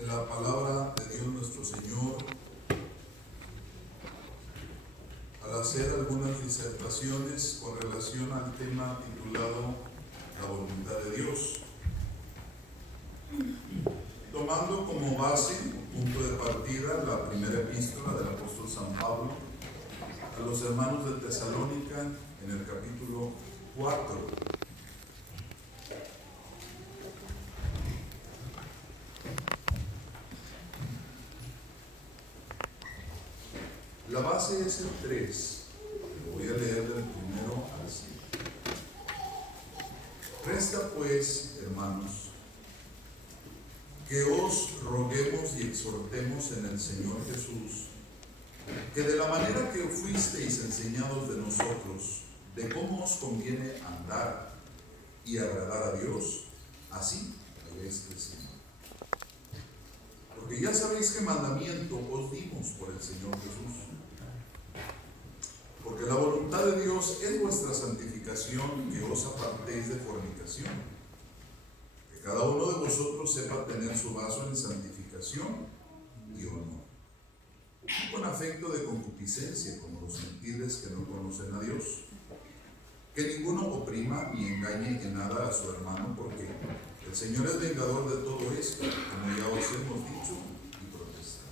En la palabra de Dios nuestro Señor, al hacer algunas disertaciones con relación al tema titulado La voluntad de Dios, tomando como base, punto de partida, la primera epístola del apóstol San Pablo a los hermanos de Tesalónica en el capítulo 4. La base es el 3. Voy a leer del primero al 5. Resta pues, hermanos, que os roguemos y exhortemos en el Señor Jesús, que de la manera que fuisteis enseñados de nosotros, de cómo os conviene andar y agradar a Dios, así hayáis crecido. Porque ya sabéis qué mandamiento os dimos por el Señor Jesús. Porque la voluntad de Dios es vuestra santificación, que os apartéis de fornicación. Que cada uno de vosotros sepa tener su vaso en santificación y honor, no con afecto de concupiscencia, como los gentiles que no conocen a Dios. Que ninguno oprima ni engañe en nada a su hermano, porque el Señor es vengador de todo esto, como ya os hemos dicho y protestado.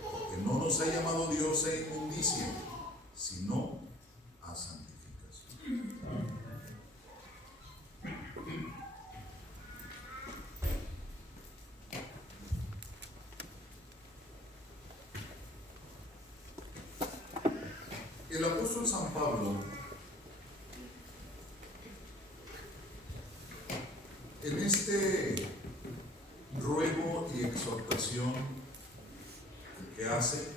Porque no nos ha llamado Dios a inmundicia, sino a santificación. El apóstol San Pablo, en este ruego y exhortación que hace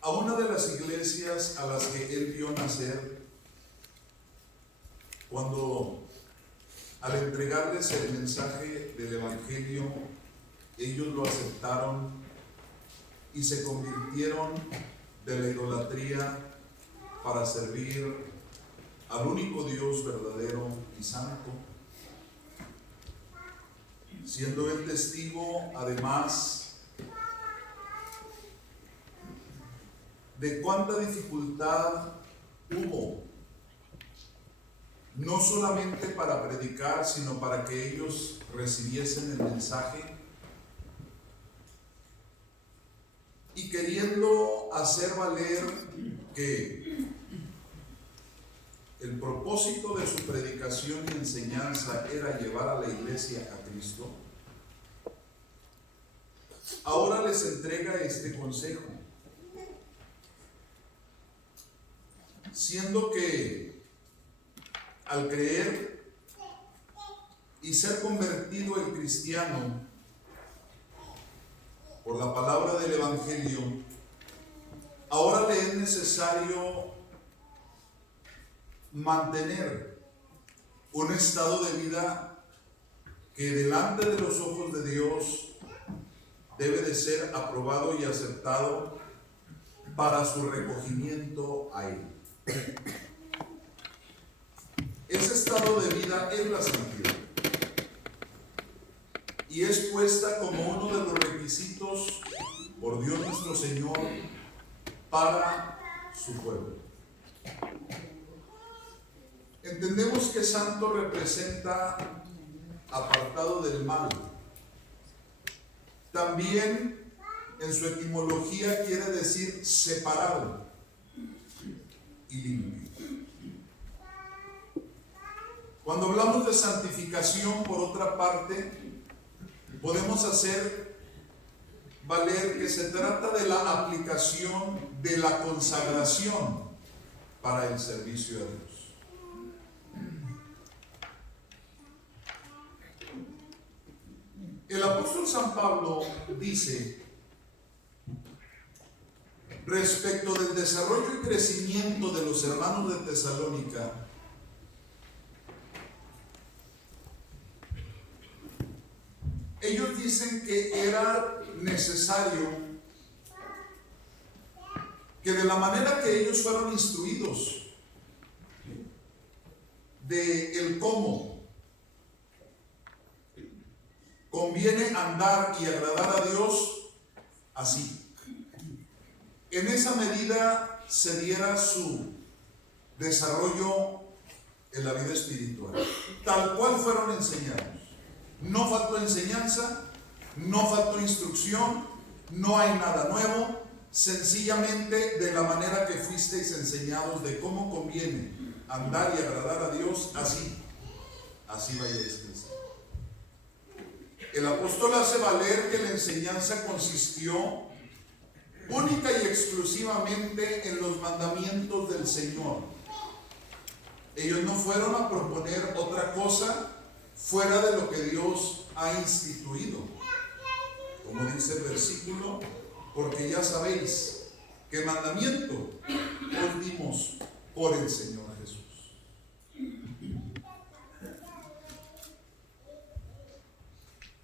a una de las iglesias a las que él vio nacer, cuando al entregarles el mensaje del Evangelio, ellos lo aceptaron y se convirtieron de la idolatría para servir al único Dios verdadero y santo, siendo el testigo además de cuánta dificultad hubo, no solamente para predicar, sino para que ellos recibiesen el mensaje, y queriendo hacer valer que el propósito de su predicación y enseñanza era llevar a la iglesia a Cristo, ahora les entrega este consejo, siendo que al creer y ser convertido el cristiano por la palabra del Evangelio, ahora le es necesario mantener un estado de vida que delante de los ojos de Dios debe de ser aprobado y aceptado para su recogimiento a Él. Ese estado de vida es la santidad y es puesta como uno de los requisitos por Dios nuestro Señor para su pueblo. Entendemos que santo representa apartado del mal. También en su etimología quiere decir separado y limpio. Cuando hablamos de santificación, por otra parte, podemos hacer valer que se trata de la aplicación de la consagración para el servicio a Dios. El apóstol San Pablo dice, respecto del desarrollo y crecimiento de los hermanos de Tesalónica, ellos dicen que era necesario que de la manera que ellos fueron instruidos de el cómo conviene andar y agradar a Dios así. En esa medida se diera su desarrollo en la vida espiritual, tal cual fueron enseñados. No faltó enseñanza, no faltó instrucción, no hay nada nuevo, sencillamente de la manera que fuisteis enseñados de cómo conviene andar y agradar a Dios, así vayáis creciendo. El apóstol hace valer que la enseñanza consistió única y exclusivamente en los mandamientos del Señor. Ellos no fueron a proponer otra cosa fuera de lo que Dios ha instituido. Como dice el versículo, porque ya sabéis que mandamiento os dimos por el Señor Jesús.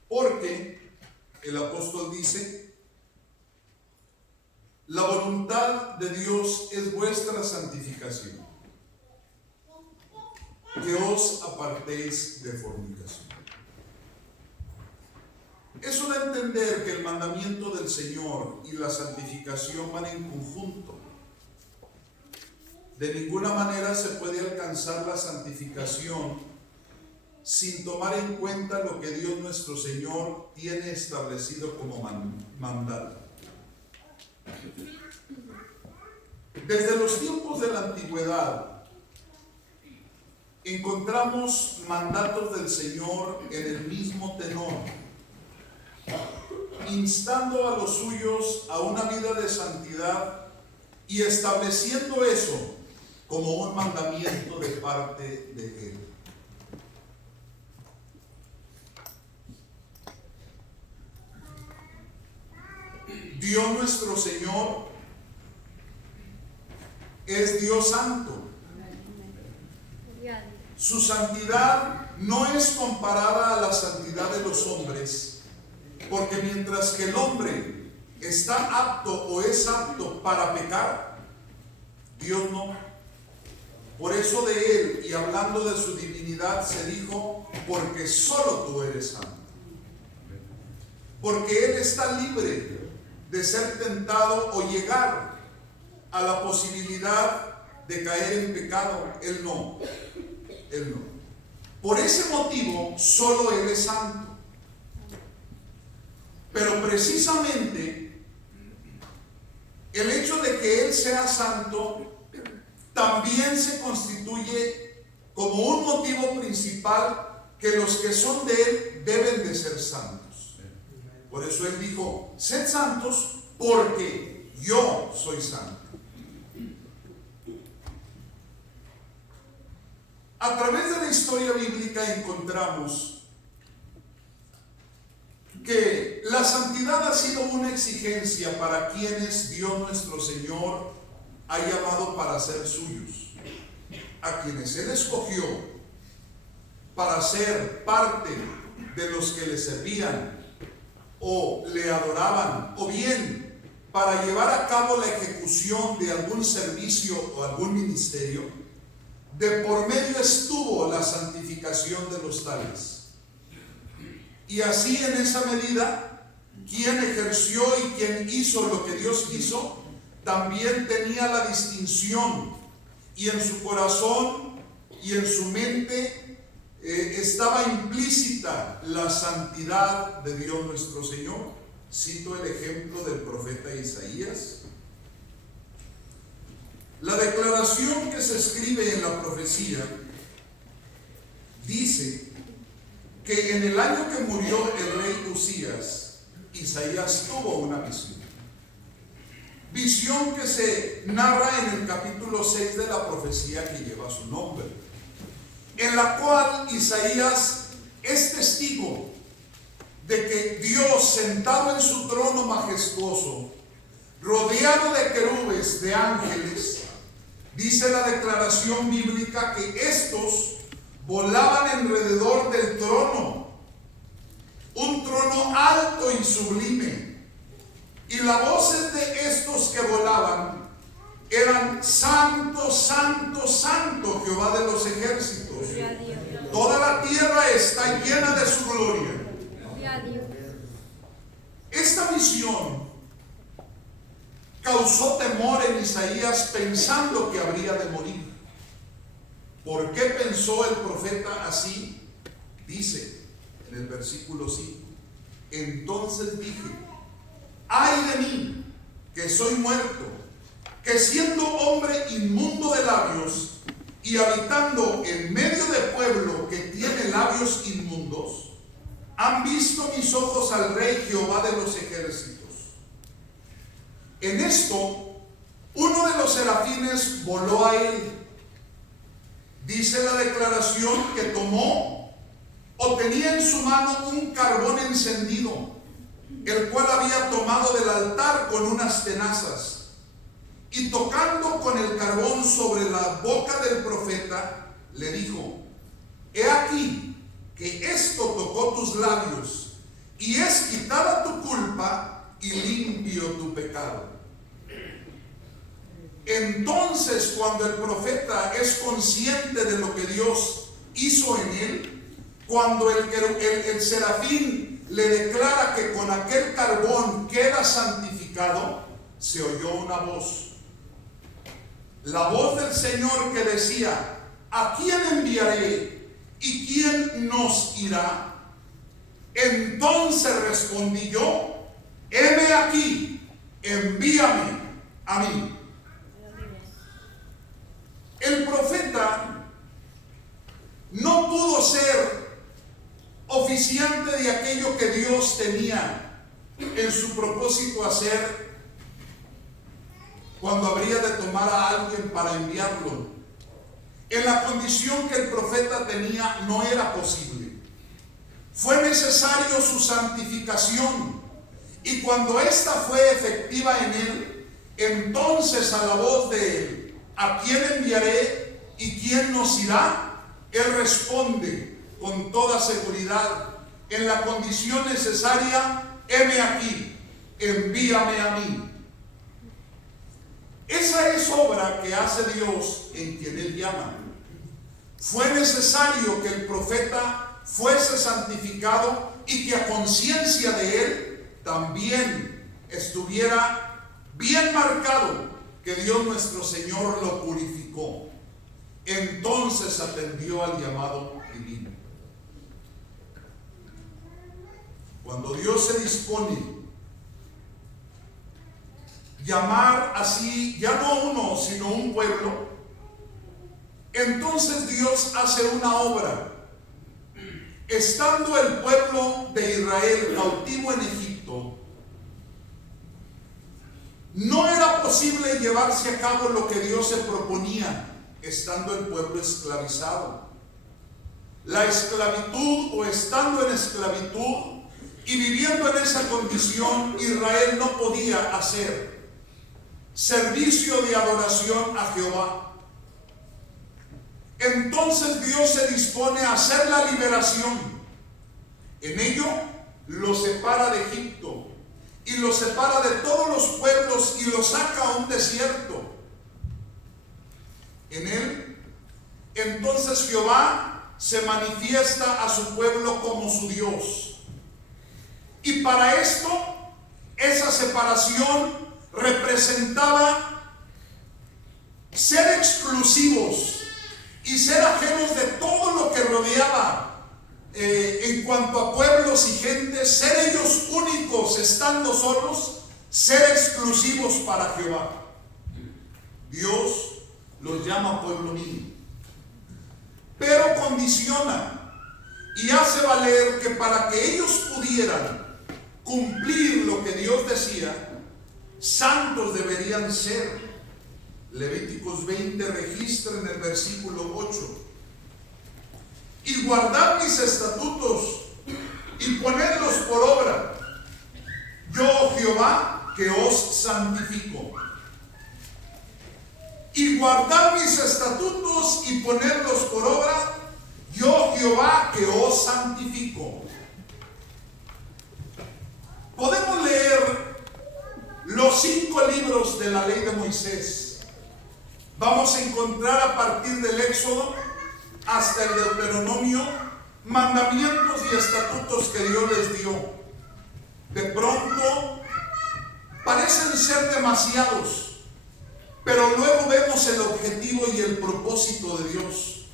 Porque el apóstol dice, la voluntad de Dios es vuestra santificación, que os apartéis de fornicación. Eso da a entender que el mandamiento del Señor y la santificación van en conjunto. De ninguna manera se puede alcanzar la santificación sin tomar en cuenta lo que Dios nuestro Señor tiene establecido como mandato. Desde los tiempos de la antigüedad encontramos mandatos del Señor en el mismo tenor, instando a los suyos a una vida de santidad y estableciendo eso como un mandamiento de parte de Él. Dios nuestro Señor es Dios santo. Su santidad no es comparada a la santidad de los hombres, porque mientras que el hombre está apto o es apto para pecar, Dios no. Por eso de Él, y hablando de su divinidad, se dijo, porque solo tú eres santo. Porque Él está libre de ser tentado o llegar a la posibilidad de caer en pecado. Él no. Por ese motivo, solo Él es santo. Pero precisamente el hecho de que Él sea santo también se constituye como un motivo principal que los que son de Él deben de ser santos. Por eso Él dijo, sed santos porque yo soy santo. A través de la historia bíblica encontramos que la santidad ha sido una exigencia para quienes Dios nuestro Señor ha llamado para ser suyos, a quienes Él escogió para ser parte de los que le servían o le adoraban, o bien para llevar a cabo la ejecución de algún servicio o algún ministerio. De por medio estuvo la santificación de los tales. Y así, en esa medida, quien ejerció y quien hizo lo que Dios quiso, también tenía la distinción, y en su corazón y en su mente estaba implícita la santidad de Dios nuestro Señor. Cito el ejemplo del profeta Isaías. La declaración que se escribe en la profecía dice que en el año que murió el rey Usías, Isaías tuvo una visión que se narra en el capítulo 6 de la profecía que lleva su nombre, en la cual Isaías es testigo de que Dios, sentado en su trono majestuoso, rodeado de querubes, de ángeles, dice la declaración bíblica que estos volaban alrededor del trono, un trono alto y sublime, y las voces de estos que volaban eran: Santo, Santo, Santo, Jehová de los ejércitos. Toda la tierra está llena de su gloria. Gloria a Dios. Esta visión causó temor en Isaías, pensando que habría de morir. ¿Por qué pensó el profeta así? Dice en el versículo 5: entonces dije, ay de mí, que soy muerto, que siendo hombre inmundo de labios y habitando en medio de pueblo que tiene labios inmundos, han visto mis ojos al Rey Jehová de los ejércitos. En esto, uno de los serafines voló a él. Dice la declaración que tomó o tenía en su mano un carbón encendido, el cual había tomado del altar con unas tenazas, y tocando con el carbón sobre la boca del profeta, le dijo: he aquí que esto tocó tus labios, y es quitada tu culpa y limpio tu pecado. Entonces, cuando el profeta es consciente de lo que Dios hizo en él, cuando el serafín le declara que con aquel carbón queda santificado, se oyó una voz. La voz del Señor que decía: ¿a quién enviaré? ¿Y quién nos irá? Entonces respondí yo: heme aquí, envíame a mí. El profeta no pudo ser oficiante de aquello que Dios tenía en su propósito hacer cuando habría de tomar a alguien para enviarlo. En la condición que el profeta tenía no era posible. Fue necesario su santificación, y cuando ésta fue efectiva en él, entonces a la voz de él: ¿a quién enviaré y quién nos irá?, él responde con toda seguridad, en la condición necesaria: heme aquí, envíame a mí. Esa es obra que hace Dios en quien Él llama. Fue necesario que el profeta fuese santificado y que a conciencia de él también estuviera bien marcado que Dios nuestro Señor lo purificó. Entonces atendió al llamado divino. Cuando Dios se dispone llamar así, ya no uno, sino un pueblo, entonces Dios hace una obra. Estando el pueblo de Israel cautivo en Egipto, no era posible llevarse a cabo lo que Dios se proponía, estando el pueblo esclavizado. La esclavitud, o estando en esclavitud y viviendo en esa condición, Israel no podía hacer servicio de adoración a Jehová. Entonces Dios se dispone a hacer la liberación. En ello lo separa de Egipto y lo separa de todos los pueblos y lo saca a un desierto. En él, entonces Jehová se manifiesta a su pueblo como su Dios. Y para esto, esa separación representaba ser exclusivos y ser ajenos de todo lo que rodeaba en cuanto a pueblos y gentes, ser ellos únicos estando solos, ser exclusivos para Jehová. Dios los llama pueblo mío, pero condiciona y hace valer que para que ellos pudieran cumplir lo que Dios decía, santos deberían ser. Levíticos 20 registra en el versículo 8: y guardad mis estatutos y ponedlos por obra, yo Jehová que os santifico. Y guardad mis estatutos y ponedlos por obra, yo Jehová que os santifico. Podemos leer los 5 libros de la ley de Moisés. Vamos a encontrar a partir del Éxodo hasta el Deuteronomio mandamientos y y estatutos que Dios les dio, de pronto parecen ser demasiados, pero luego vemos el objetivo y el propósito de Dios.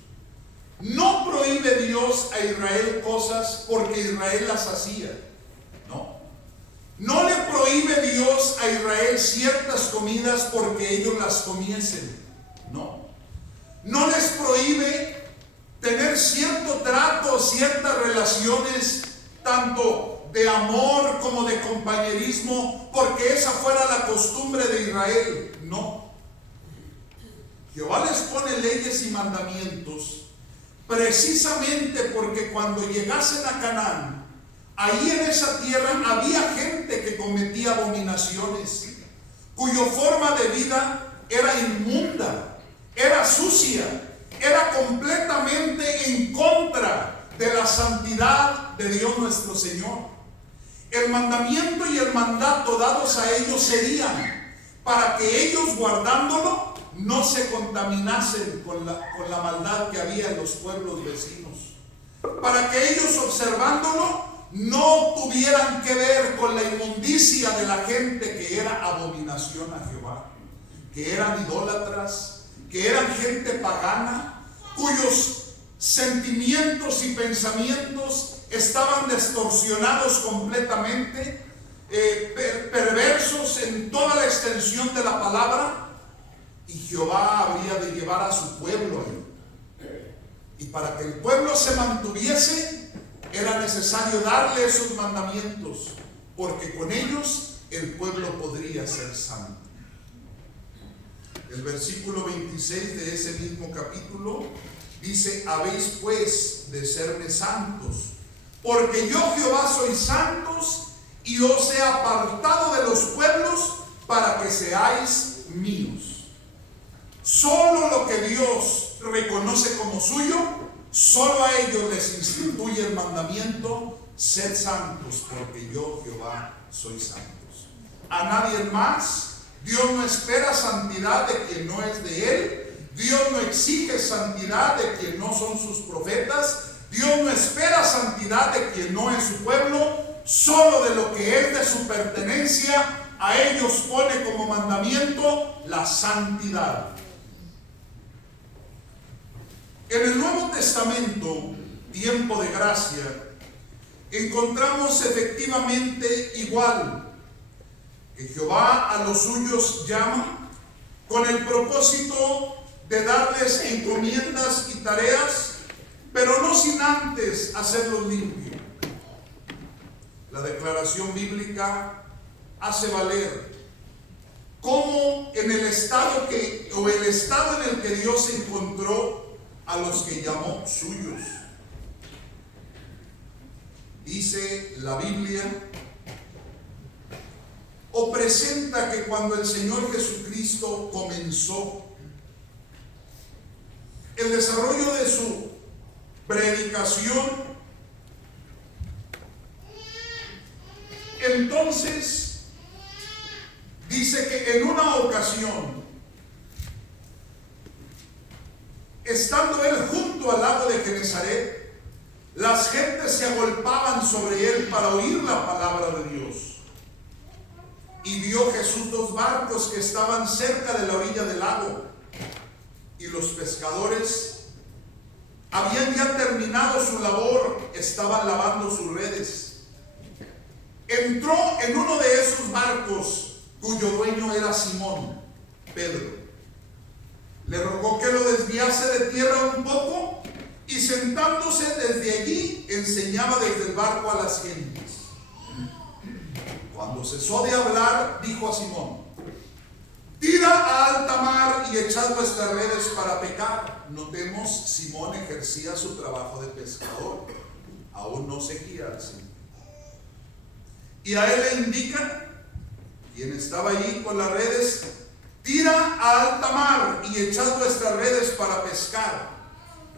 No prohíbe Dios a Israel cosas porque Israel las hacía. No le prohíbe Dios a Israel ciertas comidas porque ellos las comiesen. No les prohíbe tener cierto trato, ciertas relaciones, tanto de amor como de compañerismo, porque esa fuera la costumbre de Israel. No. Jehová les pone leyes y mandamientos precisamente porque cuando llegasen a Canaán, ahí en esa tierra había gente que cometía abominaciones, cuya forma de vida era inmunda, era sucia, era completamente en contra de la santidad de Dios nuestro Señor. El mandamiento y el mandato dados a ellos serían para que ellos, guardándolo, no se contaminasen con la maldad que había en los pueblos vecinos, para que ellos, observándolo, no tuvieran que ver con la inmundicia de la gente que era abominación a Jehová, que eran idólatras, que eran gente pagana, cuyos sentimientos y pensamientos estaban distorsionados completamente, perversos en toda la extensión de la palabra. Y Jehová habría de llevar a su pueblo ahí. Y para que el pueblo se mantuviese, era necesario darle esos mandamientos, porque con ellos el pueblo podría ser santo. El versículo 26 de ese mismo capítulo dice: habéis pues de serme santos, porque yo Jehová soy santos, y os he apartado de los pueblos para que seáis míos. Solo lo que Dios reconoce como suyo, solo a ellos les instituye el mandamiento: sed santos, porque yo Jehová soy santos. A nadie más. Dios no espera santidad de quien no es de Él. Dios no exige santidad de quien no son sus profetas. Dios no espera santidad de quien no es su pueblo. Solo de lo que es de su pertenencia, a ellos pone como mandamiento la santidad. En el Nuevo Testamento, tiempo de gracia, encontramos efectivamente igual, que Jehová a los suyos llama con el propósito de darles encomiendas y tareas, pero no sin antes hacerlos limpios. La declaración bíblica hace valer cómo en el estado en el que Dios encontró a los que llamó suyos. Dice la Biblia, o presenta, que cuando el Señor Jesucristo comenzó el desarrollo de su predicación, entonces dice que en una ocasión, estando él junto al lago de Genesaret, las gentes se agolpaban sobre él para oír la palabra de Dios. Y vio Jesús dos barcos que estaban cerca de la orilla del lago, y los pescadores habían ya terminado su labor, estaban lavando sus redes. Entró en uno de esos barcos, cuyo dueño era Simón, Pedro. Le rogó que lo desviase de tierra un poco, y sentándose desde allí, enseñaba desde el barco a las gentes. Cuando cesó de hablar, dijo a Simón: tira a alta mar y echad vuestras redes para pescar. Notemos, Simón ejercía su trabajo de pescador, aún no seguía así. Y a él le indica, quien estaba allí con las redes: tira a alta mar y echad vuestras redes para pescar.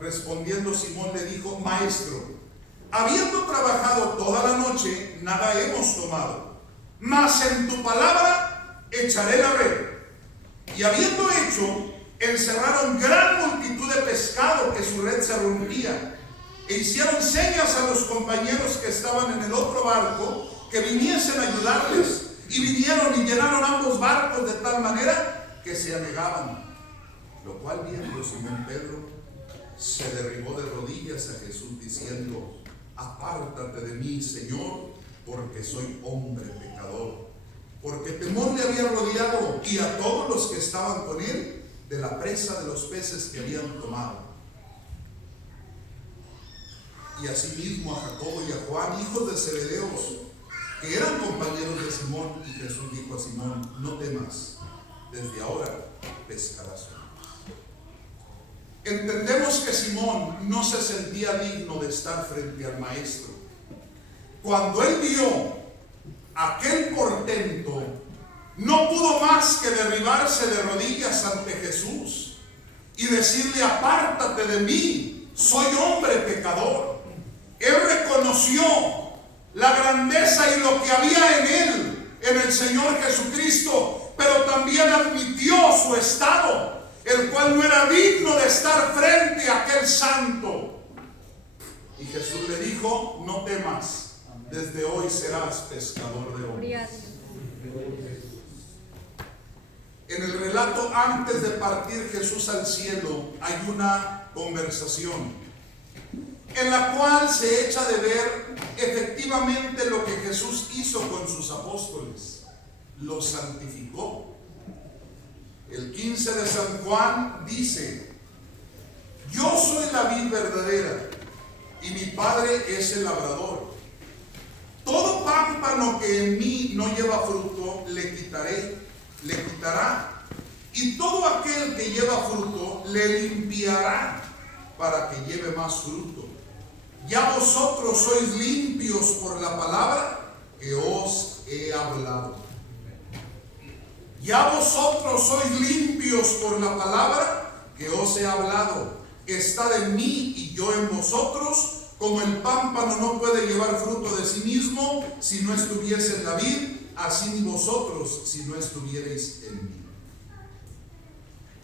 Respondiendo Simón le dijo: maestro, habiendo trabajado toda la noche, nada hemos tomado, mas en tu palabra echaré la red. Y habiendo hecho, encerraron gran multitud de pescado, que su red se rompía. e hicieron señas a los compañeros que estaban en el otro barco que viniesen a ayudarles. Y vinieron y llenaron ambos barcos de tal manera que se anegaban. Lo cual, viendo Simón Pedro, se derribó de rodillas a Jesús diciendo: apártate de mí, Señor, porque soy hombre pecador. Porque temor le había rodeado y a todos los que estaban con él de la presa de los peces que habían tomado. Y asimismo a Jacobo y a Juan, hijos de Zebedeos, que eran compañeros de Simón. Y Jesús dijo a Simón: no temas, desde ahora pescarás hombres. Entendemos que Simón no se sentía digno de estar frente al maestro. Cuando él vio aquel portento, no pudo más que derribarse de rodillas ante Jesús y decirle: apártate de mí, soy hombre pecador. Él reconoció la grandeza y lo que había en él, en el Señor Jesucristo, pero también admitió su estado, el cual no era digno de estar frente a aquel santo. Y Jesús le dijo: no temas, desde hoy serás pescador de hombres. En el relato antes de partir Jesús al cielo hay una conversación en la cual se echa de ver efectivamente lo que Jesús hizo con sus apóstoles. Los santificó. El 15 de San Juan dice: yo soy la vid verdadera y mi Padre es el labrador. Todo pámpano que en mí no lleva fruto le quitará, y todo aquel que lleva fruto le limpiará para que lleve más fruto. Ya vosotros sois limpios por la palabra que os he hablado. Ya vosotros sois limpios por la palabra que os he hablado. Estad en mí y yo en vosotros. Como el pámpano no puede llevar fruto de sí mismo si no estuviese en la vid, así ni vosotros si no estuvierais en mí.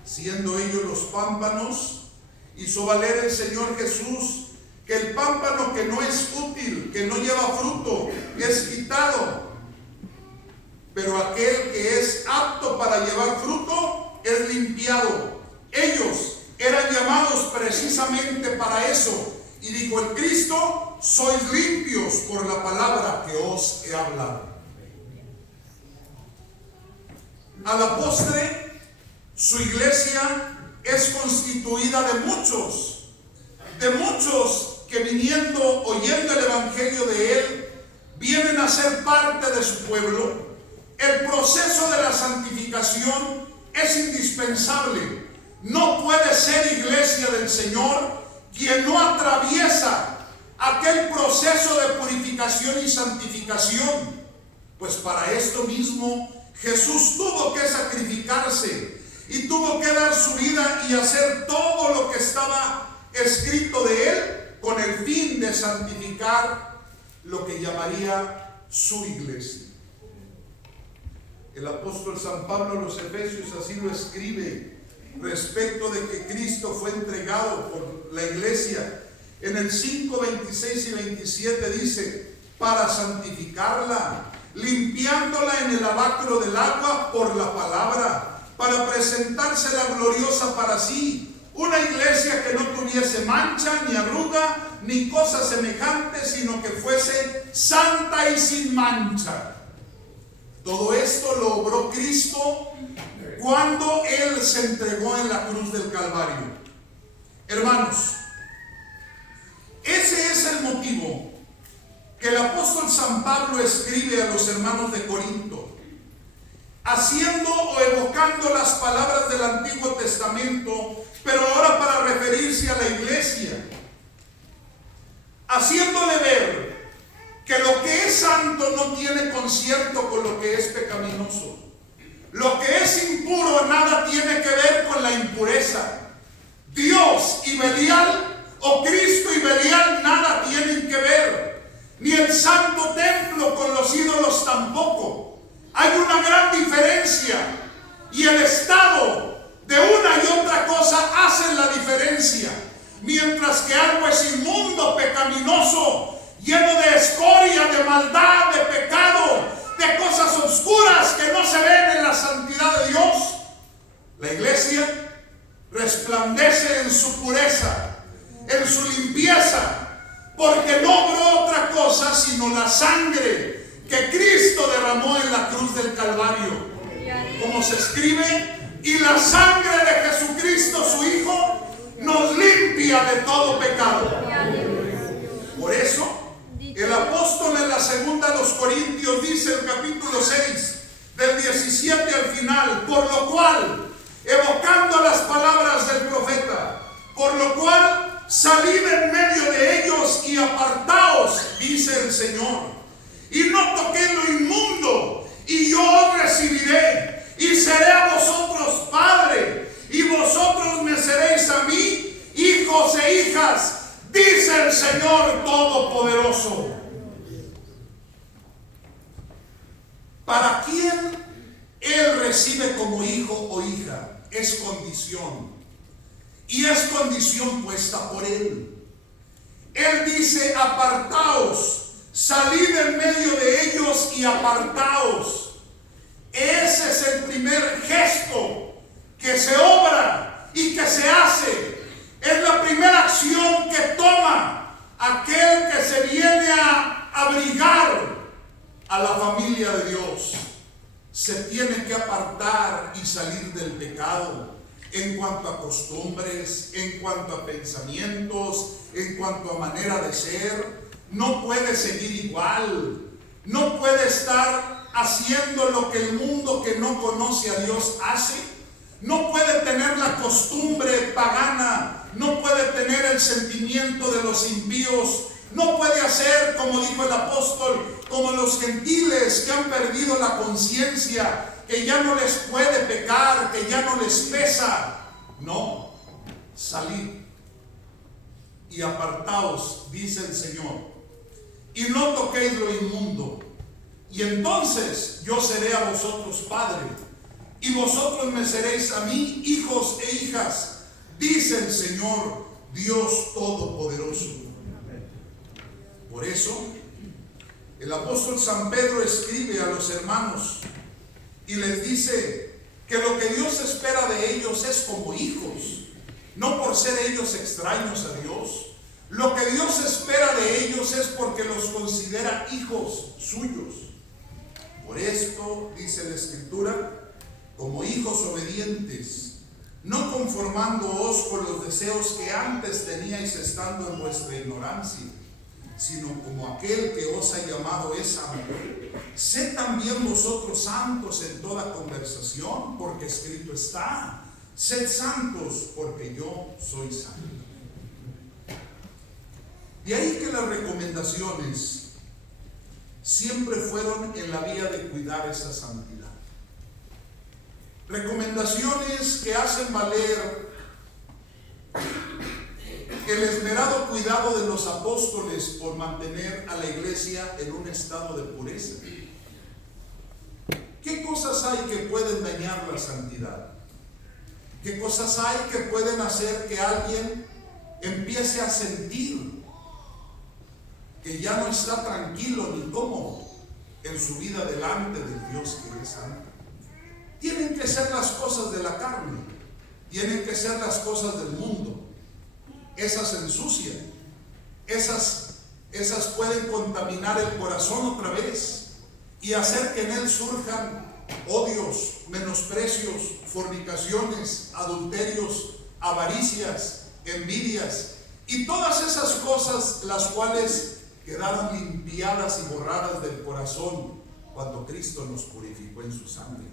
Siendo ellos los pámpanos, hizo valer el Señor Jesús que el pámpano que no es útil, que no lleva fruto, es quitado, pero aquel que es apto para llevar fruto es limpiado. Ellos eran llamados precisamente para eso. Y dijo el Cristo: sois limpios por la palabra que os he hablado. A la postre, su iglesia es constituida de muchos que viniendo, oyendo el evangelio de él, vienen a ser parte de su pueblo. El proceso de la santificación es indispensable. No puede ser iglesia del Señor quien no atraviesa aquel proceso de purificación y santificación. Pues para esto mismo Jesús tuvo que sacrificarse y tuvo que dar su vida y hacer todo lo que estaba escrito de él, con el fin de santificar lo que llamaría su iglesia. El apóstol San Pablo a los Efesios así lo escribe respecto de que Cristo fue entregado por la iglesia. En el 5, 26 y 27 dice: para santificarla, limpiándola en el lavacro del agua por la palabra, para presentársela gloriosa para sí, una iglesia que no tuviese mancha, ni arruga, ni cosa semejante, sino que fuese santa y sin mancha. Todo esto lo obró Cristo cuando Él se entregó en la cruz del Calvario. Hermanos, ese es el motivo que el apóstol San Pablo escribe a los hermanos de Corinto, haciendo o evocando las palabras del Antiguo Testamento, pero ahora para referirse a la iglesia, haciéndole ver que lo que es santo no tiene concierto con lo que es pecaminoso. Lo que es impuro nada tiene que ver con la impureza. Dios y Belial, o Cristo y Belial, nada tienen que ver. Ni el santo templo con los ídolos tampoco. Hay una gran diferencia. Y el estado de una y otra cosa hacen la diferencia. mientras que algo es inmundo, pecaminoso, lleno de escoria, de maldad, de pecado, de cosas oscuras que no se ven en la santidad de Dios, la iglesia resplandece en su pureza, en su limpieza, porque no obró otra cosa sino la sangre que Cristo derramó en la cruz del Calvario. Como se escribe, y la sangre de Jesucristo su Hijo nos limpia de todo pecado. Por eso el apóstol en la segunda de los Corintios dice, el capítulo 6 del 17 al final, por lo cual, evocando las palabras del profeta, por lo cual salid en medio de ellos y apartaos, dice el Señor, y no toquéis lo inmundo, y yo os recibiré, y seré a vosotros padre, y vosotros me seréis a mí hijos e hijas, dice el Señor Todopoderoso. ¿Para quién Él recibe como hijo o hija? Es condición. Y es condición puesta por Él. Él dice, apartaos, salid en medio de ellos y apartaos. Ese es el primer gesto que se obra y que se hace. Es la primera acción que toma aquel que se viene a abrigar a la familia de Dios. Se tiene que apartar y salir del pecado en cuanto a costumbres, en cuanto a pensamientos, en cuanto a manera de ser. No puede seguir igual, no puede estar haciendo lo que el mundo que no conoce a Dios hace. No puede tener la costumbre pagana, no puede tener el sentimiento de los impíos, no puede hacer, como dijo el apóstol, como los gentiles que han perdido la conciencia, que ya no les puede pecar, que ya no les pesa. No, salid y apartaos, dice el Señor, y no toquéis lo inmundo, y entonces yo seré a vosotros padre, y vosotros me seréis a mí hijos e hijas, dice el Señor Dios Todopoderoso. Por eso el apóstol San Pedro escribe a los hermanos y les dice que lo que Dios espera de ellos es como hijos, no por ser ellos extraños a Dios. Lo que Dios espera de ellos es porque los considera hijos suyos. Por esto, dice la Escritura, como hijos obedientes, no conformándoos con los deseos que antes teníais estando en vuestra ignorancia, sino como aquel que os ha llamado es santo. Sed también vosotros santos en toda conversación, porque escrito está, sed santos, porque yo soy santo. De ahí que las recomendaciones siempre fueron en la vía de cuidar esa santidad. Recomendaciones que hacen valer el esmerado cuidado de los apóstoles por mantener a la iglesia en un estado de pureza. ¿Qué cosas hay que pueden dañar la santidad? ¿Qué cosas hay que pueden hacer que alguien empiece a sentir que ya no está tranquilo ni cómodo en su vida delante del Dios que es santo? Tienen que ser las cosas de la carne, tienen que ser las cosas del mundo. Esas ensucian, esas pueden contaminar el corazón otra vez y hacer que en él surjan odios, menosprecios, fornicaciones, adulterios, avaricias, envidias y todas esas cosas las cuales quedaron limpiadas y borradas del corazón cuando Cristo nos purificó en su sangre,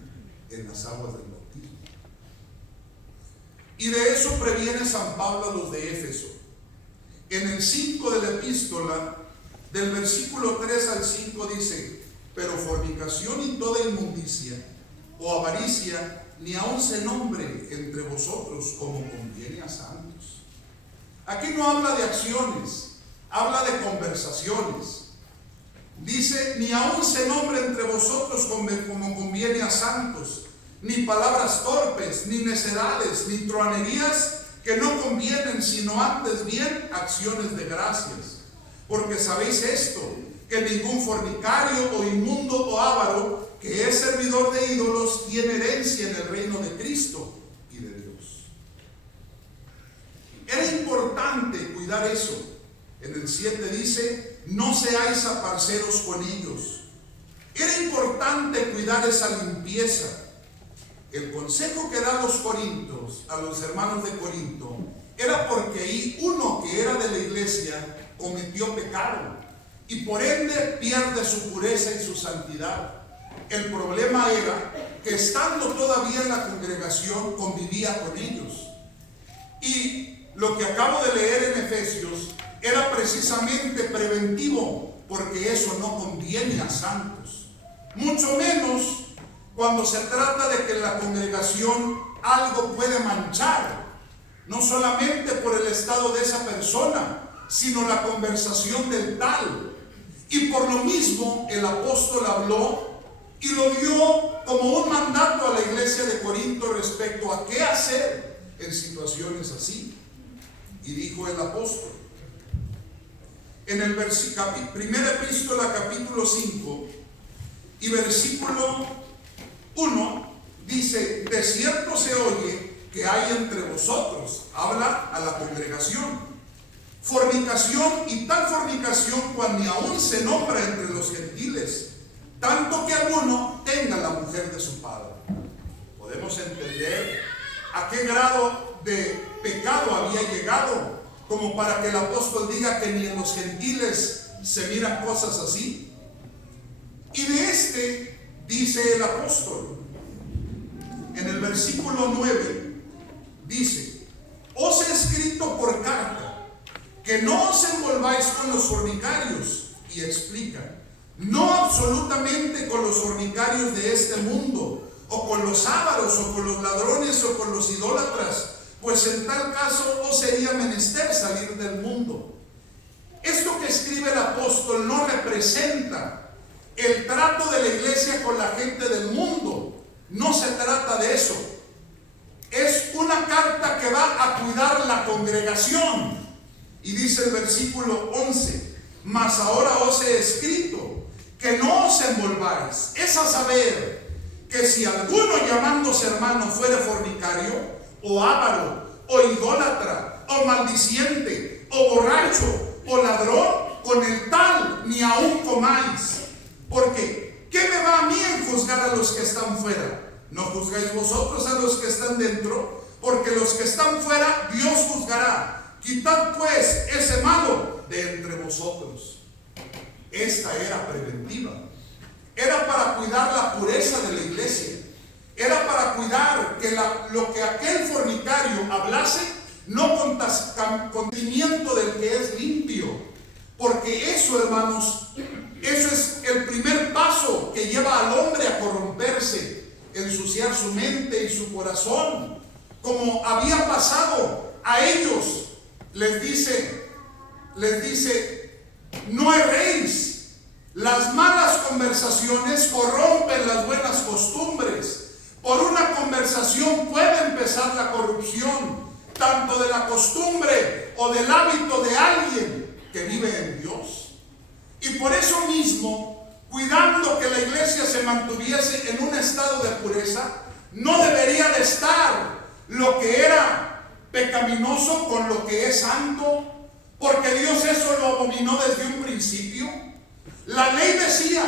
en las aguas del bautismo. Y de eso previene San Pablo a los de Éfeso. En el 5 de la epístola, del versículo 3 al 5 dice: pero fornicación y toda inmundicia o avaricia ni aun se nombre entre vosotros como conviene a santos. Aquí no habla de acciones, habla de conversaciones. Dice, ni aun se nombre entre vosotros como conviene a santos, ni palabras torpes, ni necedades, ni truanerías, que no convienen, sino antes bien acciones de gracias. Porque sabéis esto, que ningún fornicario o inmundo o avaro que es servidor de ídolos tiene herencia en el reino de Cristo y de Dios. Era importante cuidar eso. En el 7 dice, no seáis aparceros con ellos. Era importante cuidar esa limpieza. El consejo que da los corintios, a los hermanos de Corinto, era porque ahí uno que era de la iglesia cometió pecado y por ende pierde su pureza y su santidad. El problema era que estando todavía en la congregación convivía con ellos. Y lo que acabo de leer en Efesios era precisamente preventivo, porque eso no conviene a santos. Mucho menos cuando se trata de que en la congregación algo puede manchar, no solamente por el estado de esa persona, sino la conversación del tal. Y por lo mismo el apóstol habló y lo dio como un mandato a la iglesia de Corinto respecto a qué hacer en situaciones así. Y dijo el apóstol en el primera epístola capítulo 5 y versículo 1, dice, de cierto se oye que hay entre vosotros, habla a la congregación, fornicación, y tal fornicación cual ni aún se nombra entre los gentiles, tanto que alguno tenga la mujer de su padre. Podemos entender a qué grado de pecado había llegado, como para que el apóstol diga que ni en los gentiles se miran cosas así. Y de este dice el apóstol en el versículo 9, dice, os he escrito por carta que no os envolváis con los fornicarios, y explica, no absolutamente con los fornicarios de este mundo, o con los ávaros, o con los ladrones, o con los idólatras, pues en tal caso os sería menester salir del mundo. Esto que escribe el apóstol no representa el trato de la iglesia con la gente del mundo. No se trata de eso. Es una carta que va a cuidar la congregación. Y dice el versículo 11, mas ahora os he escrito que no os envolváis. Es a saber que si alguno llamándose hermano fuere fornicario, o avaro, o idólatra, o maldiciente, o borracho, o ladrón, con el tal ni aún comáis. Porque, ¿qué me va a mí en juzgar a los que están fuera? ¿No juzgáis vosotros a los que están dentro? Porque los que están fuera, Dios juzgará. Quitad pues ese malo de entre vosotros. Esta era preventiva. Era para cuidar la pureza de la iglesia. Era para cuidar que lo que aquel fornicario hablase no con conocimiento del que es limpio. Porque eso, hermanos, eso es el primer paso que lleva al hombre a corromperse, ensuciar su mente y su corazón, como había pasado a ellos. Les dice, no erréis. Las malas conversaciones corrompen las buenas costumbres. Por una conversación puede empezar la corrupción, tanto de la costumbre o del hábito de alguien que vive en Dios. Y por eso mismo, cuidando que la iglesia se mantuviese en un estado de pureza, no debería de estar lo que era pecaminoso con lo que es santo, porque Dios eso lo abominó desde un principio. La ley decía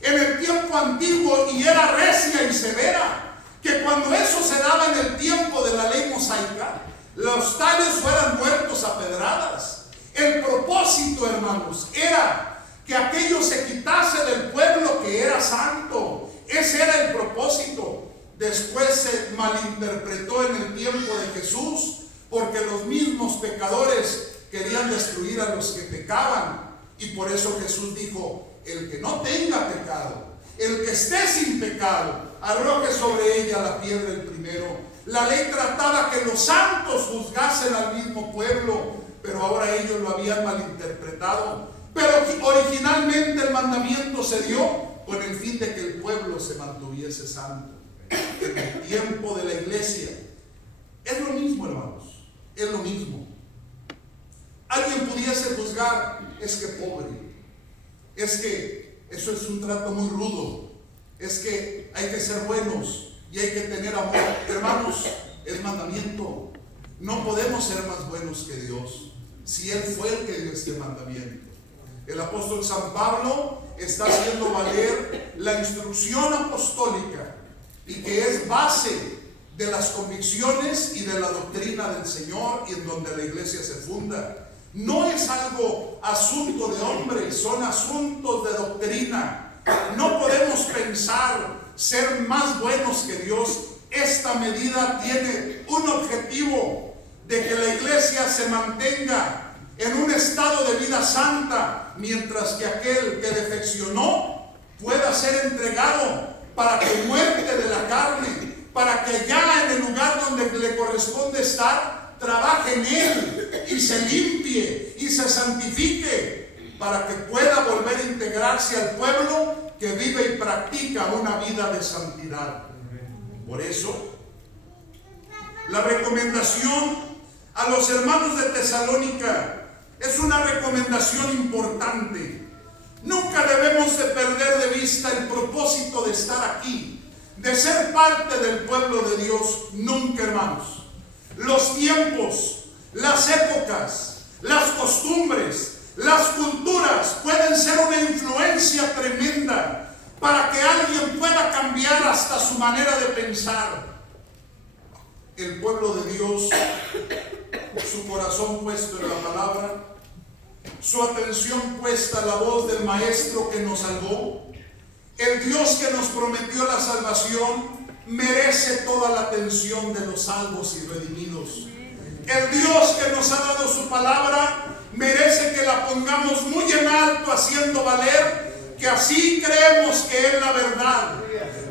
en el tiempo antiguo, y era recia y severa, que cuando eso se daba en el tiempo de la ley mosaica, los tales fueran muertos a pedradas. El propósito, hermanos, era que aquello se quitase del pueblo que era santo. Ese era el propósito. Después se malinterpretó en el tiempo de Jesús, porque los mismos pecadores querían destruir a los que pecaban. Y por eso Jesús dijo, el que no tenga pecado, el que esté sin pecado, arroje sobre ella la piedra el primero. La ley trataba que los santos juzgasen al mismo pueblo, pero ahora ellos lo habían malinterpretado. Pero originalmente el mandamiento se dio con el fin de que el pueblo se mantuviese santo. En el tiempo de la iglesia es lo mismo, hermanos. es lo mismo. Alguien pudiese juzgar, es que pobre, es que eso es un trato muy rudo, es que hay que ser buenos y hay que tener amor. Hermanos, es mandamiento. No podemos ser más buenos que Dios si Él fue el que dio este mandamiento. El apóstol San Pablo está haciendo valer la instrucción apostólica y que es base de las convicciones y de la doctrina del Señor y en donde la iglesia se funda. No es algo asunto de hombres, son asuntos de doctrina. No podemos pensar ser más buenos que Dios. Esta medida tiene un objetivo: de que la iglesia se mantenga en un estado de vida santa, mientras que aquel que defeccionó pueda ser entregado para que muerte de la carne, para que ya en el lugar donde le corresponde estar, trabaje en él y se limpie y se santifique, para que pueda volver a integrarse al pueblo que vive y practica una vida de santidad. Por eso, la recomendación a los hermanos de Tesalónica es una recomendación importante. Nunca debemos de perder de vista el propósito de estar aquí, de ser parte del pueblo de Dios. Nunca, hermanos. Los tiempos, las épocas, las costumbres, las culturas pueden ser una influencia tremenda para que alguien pueda cambiar hasta su manera de pensar. El pueblo de Dios, su corazón puesto en la palabra, su atención puesta a la voz del Maestro que nos salvó, el Dios que nos prometió la salvación, merece toda la atención de los salvos y redimidos. El Dios que nos ha dado su palabra merece que la pongamos muy en alto, haciendo valer que así creemos que es la verdad.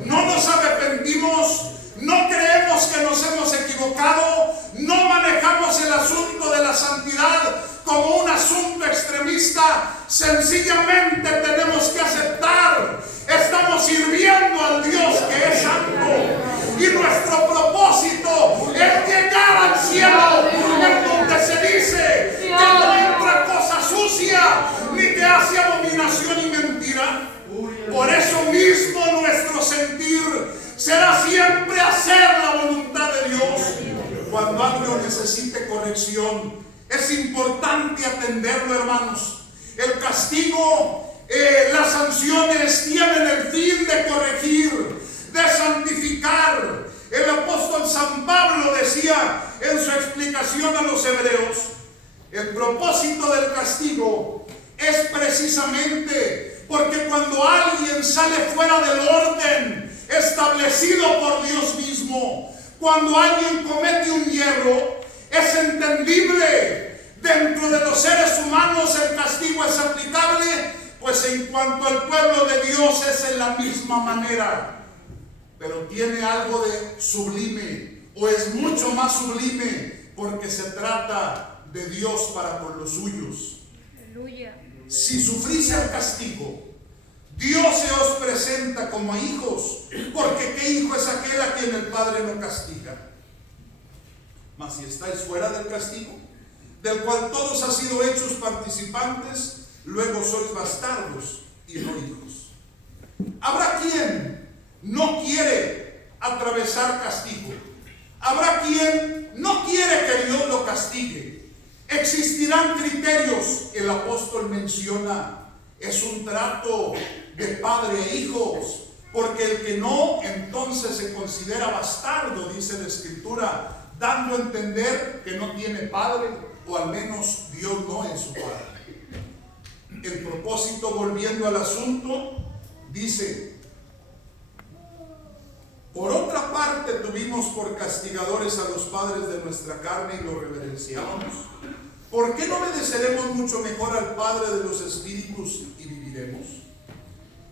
No nos arrepentimos, no creemos que nos hemos equivocado, no manejamos el asunto de la santidad como un asunto extremista. Sencillamente tenemos que aceptar, estamos sirviendo al Dios que es santo, y nuestro propósito es llegar al cielo, en donde se dice que no entra cosa sucia ni que hace abominación y mentira. Por eso mismo nuestro sentir será siempre hacer la voluntad de Dios. Cuando algo necesite corrección, es importante atenderlo, hermanos. El castigo, las sanciones tienen el fin de corregir, de santificar. El apóstol San Pablo decía en su explicación a los hebreos: el propósito del castigo es precisamente porque cuando alguien sale fuera del orden establecido por Dios mismo, cuando alguien comete un hierro, es entendible. Dentro de los seres humanos el castigo es aplicable, pues en cuanto al pueblo de Dios es en la misma manera. Pero tiene algo de sublime, o es mucho más sublime, porque se trata de Dios para con los suyos. Aleluya. Si sufrís el castigo, Dios se os presenta como hijos, porque ¿qué hijo es aquel a quien el Padre no castiga? Mas si estáis fuera del castigo, del cual todos han sido hechos participantes, luego sois bastardos y no hijos. Habrá quien no quiere atravesar castigo, habrá quien no quiere que Dios lo castigue. Existirán criterios. El apóstol menciona, es un trato de padre e hijos, porque el que no, entonces se considera bastardo, dice la Escritura, dando a entender que no tiene padre, o al menos Dios no es su padre. El propósito, volviendo al asunto, dice: por otra parte tuvimos por castigadores a los padres de nuestra carne y los reverenciamos. ¿Por qué no obedeceremos mucho mejor al Padre de los espíritus y viviremos?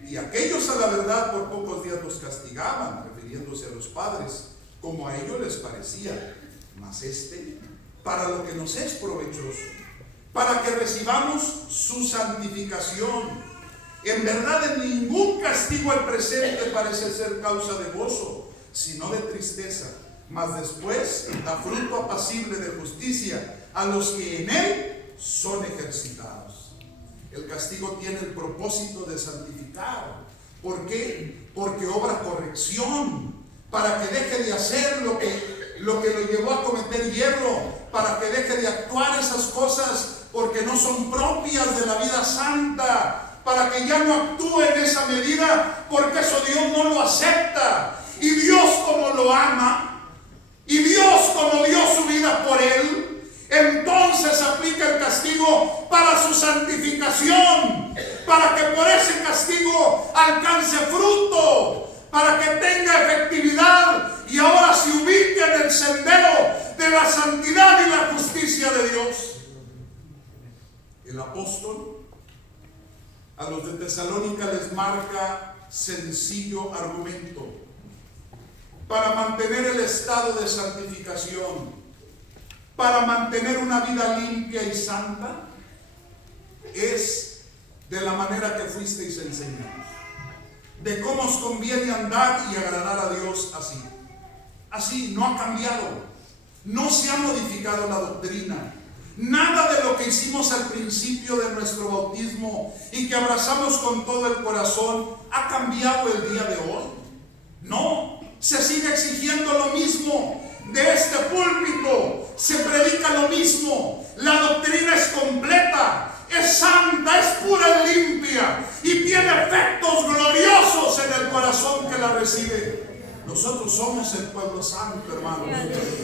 Y aquellos, a la verdad, por pocos días los castigaban, refiriéndose a los padres, como a ellos les parecía. Mas para lo que nos es provechoso, para que recibamos su santificación. En verdad, en ningún castigo al presente parece ser causa de gozo, sino de tristeza, mas después da fruto apacible de justicia a los que en él son ejercitados. El castigo tiene el propósito de santificar. ¿Por qué? Porque obra corrección, para que deje de hacer lo que lo llevó a cometer hierro, para que deje de actuar esas cosas porque no son propias de la vida santa, para que ya no actúe en esa medida, porque eso Dios no lo acepta. Y Dios, como lo ama, y Dios como dio su vida por él, entonces aplica el castigo para su santificación, para que por ese castigo alcance fruto, para que tenga efectividad y ahora se ubique en el sendero de la santidad y la justicia de Dios. El apóstol a los de Tesalónica les marca sencillo argumento para mantener el estado de santificación, para mantener una vida limpia y santa. Es de la manera que fuisteis enseñados, de cómo os conviene andar y agradar a Dios así. Así, no ha cambiado, no se ha modificado la doctrina. Nada de lo que hicimos al principio de nuestro bautismo y que abrazamos con todo el corazón ha cambiado el día de hoy. No, se sigue exigiendo lo mismo. De este púlpito se predica lo mismo. La doctrina es completa, es santa, es pura y limpia y tiene efectos gloriosos en el corazón que la recibe. Nosotros somos el pueblo santo, hermanos.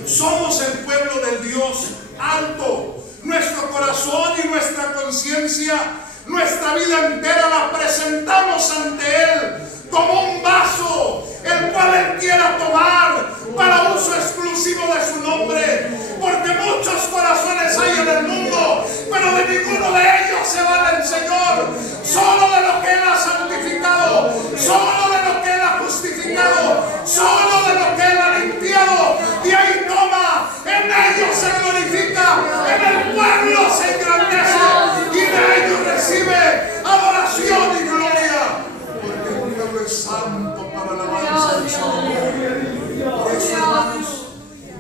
Somos el pueblo del Dios alto. Nuestro corazón y nuestra conciencia, nuestra vida entera la presentamos ante Él como un vaso, el cual Él quiera tomar para uso exclusivo de su nombre. Porque muchos corazones hay en el mundo, pero de ninguno de ellos se vale el Señor. Solo de lo que Él ha santificado, solo de lo que Él ha justificado, solo de lo que Él ha limpiado. De ahí toma, en ellos se glorifica, en el pueblo se engrandece y de ellos recibe adoración y gloria. Porque el pueblo es santo para la alabanza del Señor. Por eso, hermanos,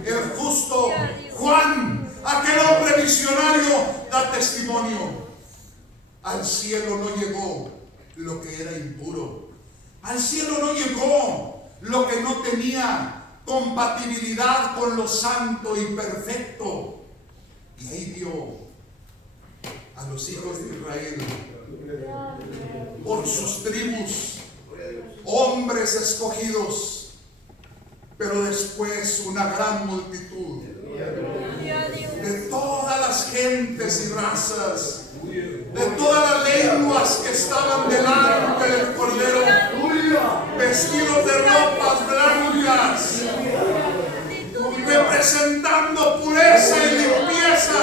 el justo Juan, aquel hombre visionario, da testimonio. Al cielo no llegó lo que era impuro. Al cielo no llegó lo que no tenía compatibilidad con lo santo y perfecto. Y ahí dio a los hijos de Israel por sus tribus, hombres escogidos, pero después una gran multitud de todas las gentes y razas, de todas las lenguas que estaban delante del Cordero, vestidos de ropas blancas, representando pureza y limpieza.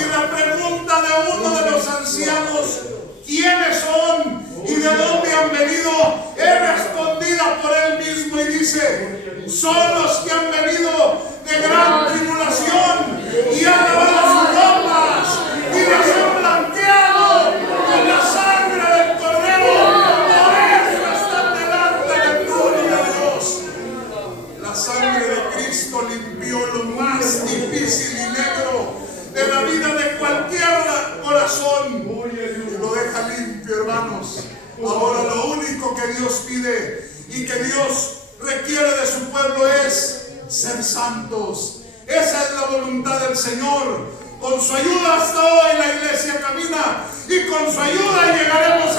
Y la pregunta de uno de los ancianos, ¿quiénes son y de dónde han venido?, es respondida por él mismo y dice: son los que han venido de gran tribulación y han lavado sus ropas y las han blanqueado con la sangre del Cordero. Por eso están delante del trono de Dios. La sangre de Cristo limpió lo más difícil y negro de la vida de cualquier corazón y lo deja limpio, hermanos. Ahora lo único que Dios pide y que Dios requiere de su pueblo es ser santos. Esa es la voluntad del Señor. Con su ayuda hasta hoy la iglesia camina y con su ayuda llegaremos